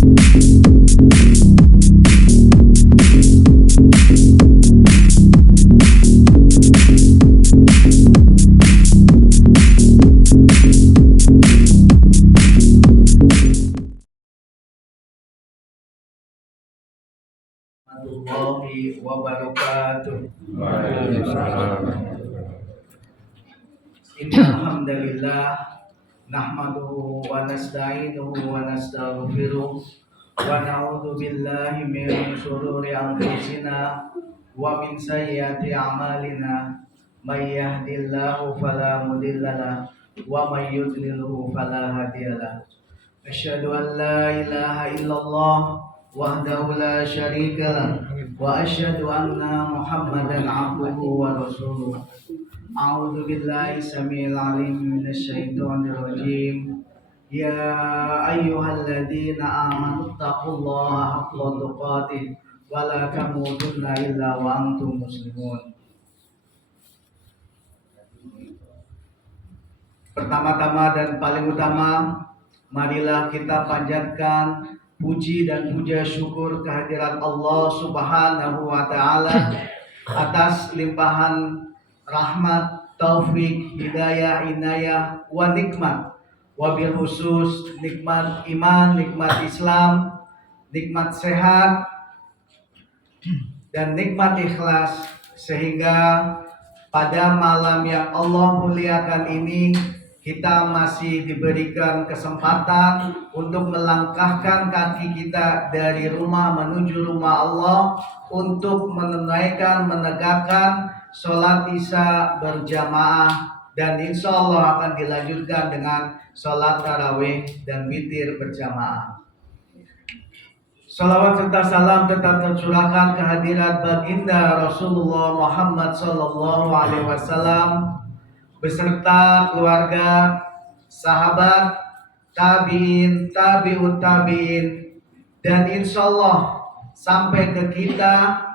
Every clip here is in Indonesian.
warahmatullahi wabarakatuh. Innal hamdalillah nahmaduhu wa nasta'inuhu wa nastaghfiruh wa na'udzu billahi min shururi anfusina wa min sayyiati a'malina may yahdihillahu fala mudhillalah wa may yudlilhu fala hadiyalah. Asyhadu an la ilaha illallah wahdahu la syarikalah wa asyhadu anna Muhammadan abduhu wa rasuluh. A'udzu billahi samil alim minasyaitonir rajim. Ya ayyuhalladzina amanu taqullaha haqqa tuqatih wa la tamutunna illa wa antum muslimun. Pertama-tama dan paling utama, marilah kita panjatkan puji dan puja syukur kehadirat Allah Subhanahu wa taala atas limpahan rahmat, taufik, hidayah, inayah, wa nikmat. Wabil khusus nikmat iman, nikmat Islam, nikmat sehat, dan nikmat ikhlas, sehingga pada malam yang Allah muliakan ini kita masih diberikan kesempatan untuk melangkahkan kaki kita dari rumah menuju rumah Allah untuk menegakkan sholat isya berjamaah, dan insya Allah akan dilanjutkan dengan sholat tarawih dan witir berjamaah. Salawat serta salam tetap tercurahkan kehadirat baginda Rasulullah Muhammad Sallallahu Alaihi Wasallam beserta keluarga, sahabat, tabiin, tabiut tabiin, dan insya Allah sampai ke kita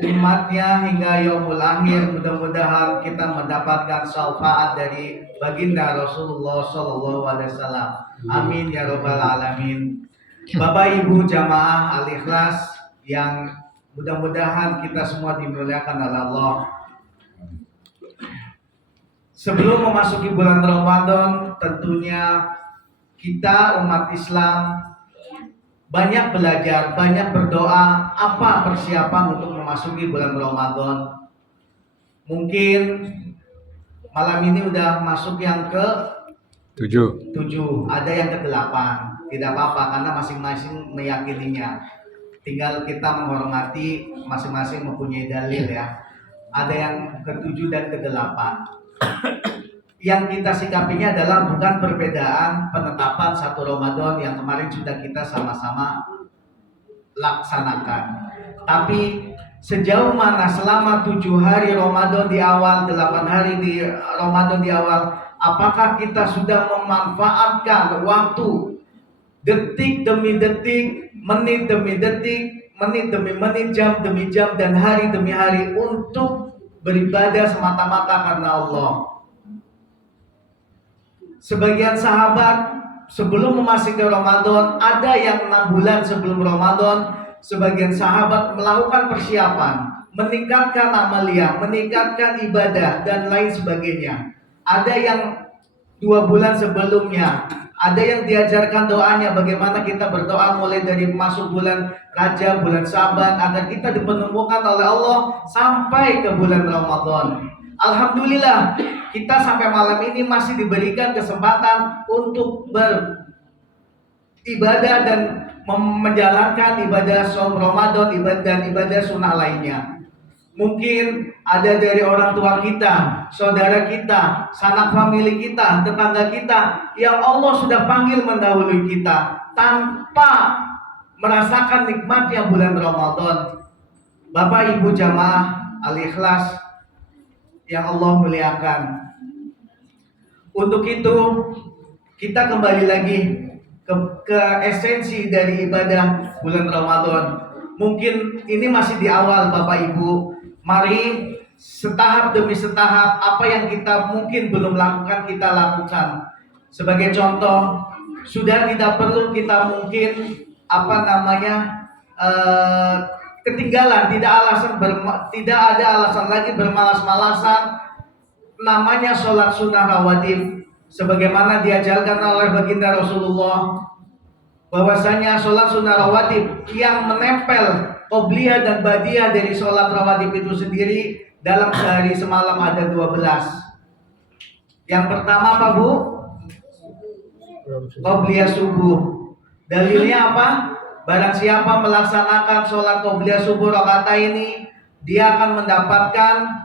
umatnya hingga yaumul akhir. Mudah-mudahan kita mendapatkan syafaat dari baginda Rasulullah Sallallahu Alaihi Wasallam. Amin ya robbal alamin. Bapak Ibu jamaah Al-Ikhlas yang mudah-mudahan kita semua dimuliakan oleh Allah. Sebelum memasuki bulan Ramadan, tentunya kita umat Islam banyak belajar, banyak berdoa apa persiapan untuk memasuki bulan Ramadan. Mungkin malam ini udah masuk yang ke 7, ada yang ke 8. Tidak apa-apa karena masing-masing meyakininya. Tinggal kita menghormati masing-masing mempunyai dalil ya. Ada yang ke-7 dan ke-8. Yang kita sikapinya adalah bukan perbedaan penetapan 1 Ramadan yang kemarin sudah kita sama-sama laksanakan. Tapi sejauh mana selama 7 hari Ramadan di awal, 8 hari di Ramadan di awal, apakah kita sudah memanfaatkan waktu detik demi detik, menit demi detik, menit demi menit, jam demi jam, dan hari demi hari untuk beribadah semata-mata karena Allah. Sebagian sahabat sebelum memasuki Ramadan, ada yang 6 bulan sebelum Ramadan, sebagian sahabat melakukan persiapan, meningkatkan amalia, meningkatkan ibadah, dan lain sebagainya. Ada yang 2 bulan sebelumnya, ada yang diajarkan doanya, bagaimana kita berdoa mulai dari masuk bulan Rajab, bulan Syaban, agar kita dipertemukan oleh Allah sampai ke bulan Ramadan. Alhamdulillah, kita sampai malam ini masih diberikan kesempatan untuk beribadah dan menjalankan ibadah saum Ramadan, ibadah sunnah lainnya. Mungkin ada dari orang tua kita, saudara kita, sanak famili kita, tetangga kita yang Allah sudah panggil mendahului kita tanpa merasakan nikmatnya bulan Ramadan. Bapak Ibu jamaah Al-Ikhlas yang Allah muliakan, untuk itu kita kembali lagi ke esensi dari ibadah bulan Ramadan. Mungkin ini masih di awal Bapak Ibu. Mari setahap demi setahap apa yang kita mungkin belum lakukan kita lakukan. Sebagai contoh, sudah tidak perlu kita mungkin apa namanya ketinggalan, tidak ada alasan lagi bermalas-malasan. Namanya sholat sunnah rawatib, sebagaimana diajarkan oleh baginda Rasulullah, bahwasanya sholat sunnah rawatib yang menempel qobliyah dan badiyah dari sholat rawatib itu sendiri dalam sehari semalam ada 12. Yang pertama apa Bu? Qobliyah subuh. Dalilnya apa? Barang siapa melaksanakan sholat qobliyah subuh rakaat ini, dia akan mendapatkan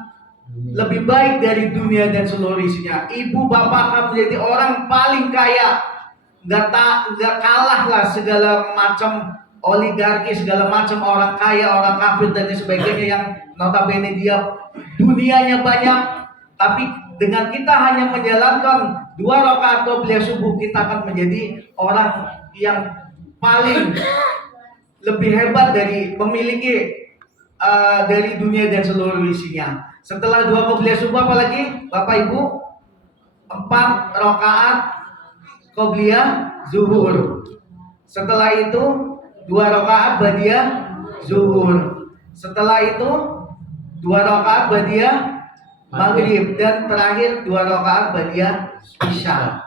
lebih baik dari dunia dan seluruh isinya. Ibu bapak akan menjadi orang paling kaya. Nggak kalah lah segala macam oligarki, segala macam orang kaya, orang kafir dan sebagainya yang notabene dia dunianya banyak. Tapi dengan kita hanya menjalankan 2 rakaat qobliyah subuh, kita akan menjadi orang yang paling lebih hebat dari memiliki dari dunia dan seluruh isinya. Setelah 2 qobliyah subuh apa lagi Bapak Ibu? 4 rakaat qobliyah zuhur. Setelah itu 2 rakaat badiyah zuhur. Setelah itu 2 rakaat badiyah maghrib, dan terakhir 2 rakaat badiyah isya.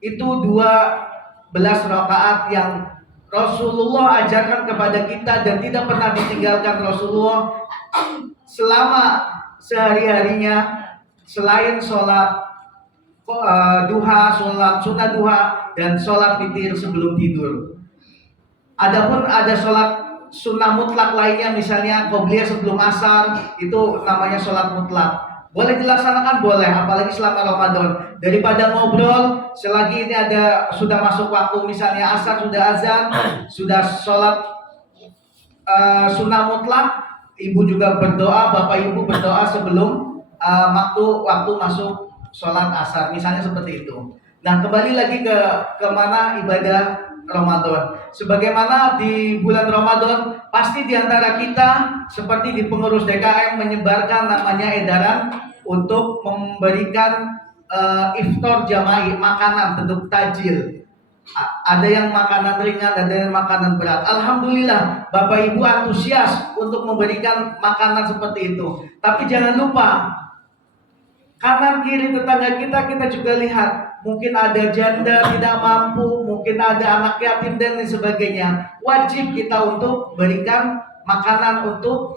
Itu 12 rakaat yang Rasulullah ajarkan kepada kita dan tidak pernah ditinggalkan Rasulullah selama sehari-harinya, selain sholat duha, sholat sunnah duha, dan sholat witir sebelum tidur. Adapun ada sholat sunnah mutlak lainnya, misalnya qobliyah sebelum asar, itu namanya sholat mutlak. Boleh dilaksanakan, boleh, apalagi selama Ramadan. Daripada ngobrol, selagi ini sudah masuk waktu, misalnya asar sudah azan, sudah sholat sunnah mutlak, ibu juga berdoa, bapak ibu berdoa sebelum waktu masuk sholat asar, misalnya seperti itu. Nah, kembali lagi ke mana ibadah Ramadan. Sebagaimana di bulan Ramadan, pasti di antara kita seperti di pengurus DKM menyebarkan namanya edaran untuk memberikan iftar jama'i, makanan bentuk tajil. Ada yang makanan ringan, ada yang makanan berat. Alhamdulillah, Bapak Ibu antusias untuk memberikan makanan seperti itu. Tapi jangan lupa, kanan kiri tetangga kita juga lihat. Mungkin ada janda tidak mampu, mungkin ada anak yatim dan lain sebagainya. Wajib kita untuk berikan makanan untuk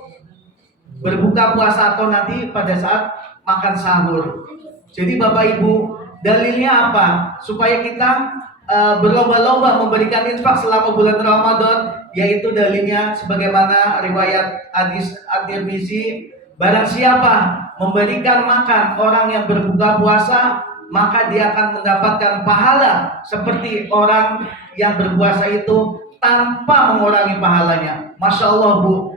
berbuka puasa atau nanti pada saat makan sahur. Jadi Bapak Ibu, dalilnya apa? Supaya kita berlomba-lomba memberikan infak selama bulan Ramadan, yaitu dalilnya sebagaimana riwayat hadis At-Tirmizi, barang siapa memberikan makan orang yang berbuka puasa, maka dia akan mendapatkan pahala seperti orang yang berpuasa itu tanpa mengurangi pahalanya. Masya Allah Bu,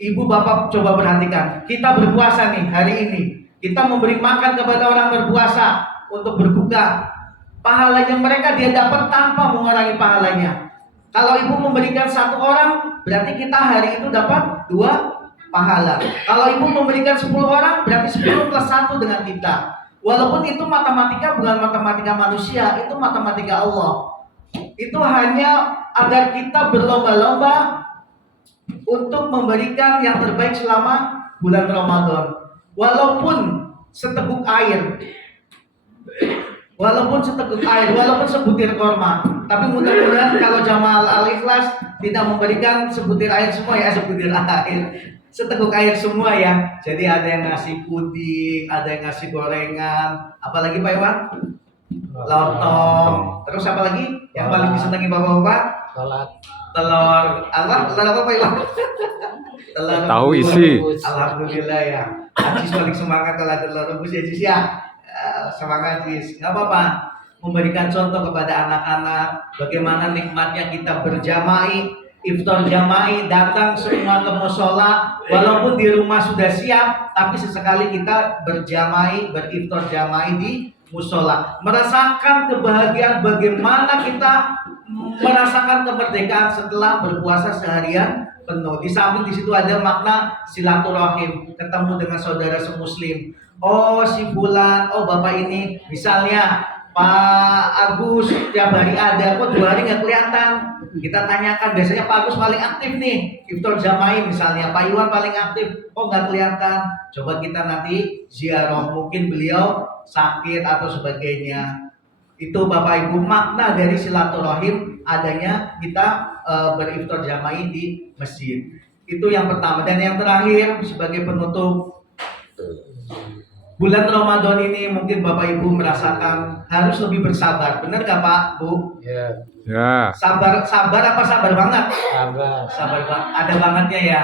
Ibu Bapak coba perhatikan, kita berpuasa nih hari ini, kita memberi makan kepada orang berpuasa untuk berbuka, pahalanya mereka dia dapat tanpa mengurangi pahalanya. Kalau ibu memberikan 1 orang, berarti kita hari itu dapat 2 pahala. Kalau ibu memberikan 10 orang, berarti 10 plus 1 dengan kita. Walaupun itu matematika bukan matematika manusia, itu matematika Allah. Itu hanya agar kita berlomba-lomba untuk memberikan yang terbaik selama bulan Ramadan. Walaupun seteguk air, walaupun sebutir korma. Tapi mudah-mudahan kalau Jamaah Al-Ikhlas tidak memberikan sebutir air semua ya, seteguk air semua ya. Jadi ada yang ngasih puding, ada yang ngasih gorengan, apalagi Pak Iwan? Lontong. Terus apa lagi yang paling disenangi Bapak-bapak? Telur apa Pak Iwan? Telur tahu isi. Alhamdulillah ya. Ajis paling semangat kalau ada telur rebus ya Jis ya. Semangat Jis. Nggak apa-apa. Memberikan contoh kepada anak-anak bagaimana nikmatnya kita berjama'i, iftar jama'i, datang semua ke mushola, walaupun di rumah sudah siap, tapi sesekali kita berjama'i, beriftar jama'i di mushola, merasakan kebahagiaan bagaimana kita merasakan kemerdekaan setelah berpuasa seharian penuh. Di samping di situ ada makna silaturahim, ketemu dengan saudara semuslim. Oh si fulan, oh bapak ini, misalnya Pak Agus tiap hari ada, kok 2 hari nggak kelihatan. Kita tanyakan, biasanya Pak Agus paling aktif nih, iftar jama'i misalnya, Pak Iwan paling aktif, kok nggak kelihatan. Coba kita nanti ziarah, mungkin beliau sakit atau sebagainya. Itu Bapak Ibu makna dari silaturahim adanya kita beriftar jama'i di masjid. Itu yang pertama. Dan yang terakhir sebagai penutup, bulan Ramadan ini mungkin Bapak Ibu merasakan harus lebih bersabar. Benar gak Pak, Bu? Ya, Ya. Sabar apa sabar banget? sabar. Sabar banget. Ada bangetnya ya.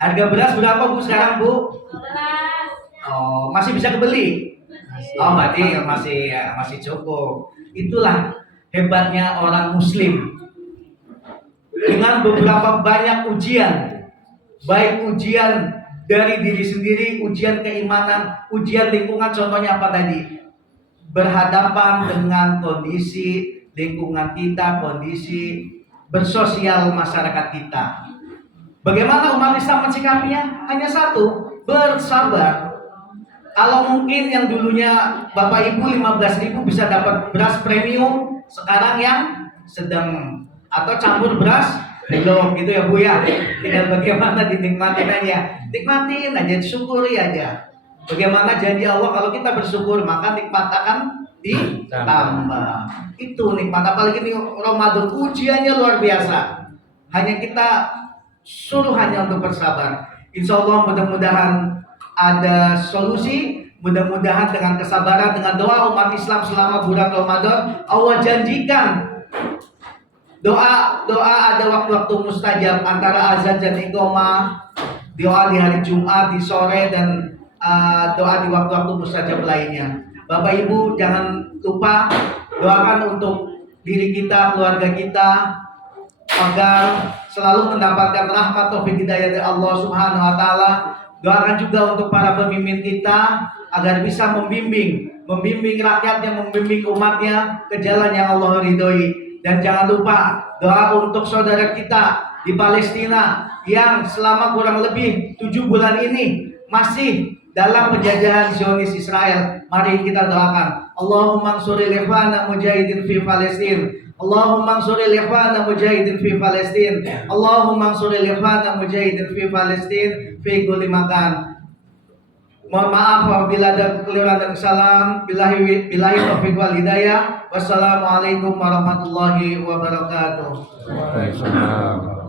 Harga beras berapa Bu sekarang Bu? Oh, masih bisa kebeli? Oh, berarti masih cukup. Itulah hebatnya orang Muslim. Dengan beberapa banyak ujian, baik ujian dari diri sendiri, ujian keimanan, ujian lingkungan, contohnya apa tadi? Berhadapan dengan kondisi lingkungan kita, kondisi bersosial masyarakat kita. Bagaimana umat Islam mensikapinya? Hanya satu, bersabar. Kalau mungkin yang dulunya Bapak Ibu 15.000 bisa dapat beras premium, sekarang yang sedang atau campur beras belum gitu ya Bu ya. Tinggal bagaimana dinikmatin aja. Nikmatin aja, syukuri aja. Bagaimana janji Allah, kalau kita bersyukur maka nikmat akan ditambah. Itu nikmat, apalagi ini Ramadan ujiannya luar biasa. Hanya kita suruh hanya untuk bersabar. Insya Allah mudah-mudahan ada solusi. Mudah-mudahan dengan kesabaran, dengan doa umat Islam selama bulan Ramadan, Allah janjikan doa ada waktu-waktu mustajab antara azan dan iqamah, doa di hari Jumat, di sore, dan doa di waktu-waktu mustajab lainnya. Bapak Ibu jangan lupa doakan untuk diri kita, keluarga kita, agar selalu mendapatkan rahmat taufik hidayah dari Allah Subhanahu wa taala. Doakan juga untuk para pemimpin kita agar bisa membimbing rakyatnya, membimbing umatnya ke jalan yang Allah ridhoi. Dan jangan lupa doa untuk saudara kita di Palestina yang selama kurang lebih 7 bulan ini masih dalam penjajahan Zionis Israel. Mari kita doakan. Allahumma ansuril ikhwana mujahidin fi Palestin. Allahumma ansuril ikhwana mujahidin fi Palestin. Allahumma ansuril ikhwana mujahidin fi Palestin fi kulli makan. Mohon maaf apabila ada kekeliruan dan kesalahan. Billahi taufiq wal hidayah. Wassalamualaikum warahmatullahi wabarakatuh. Waalaikumsalam.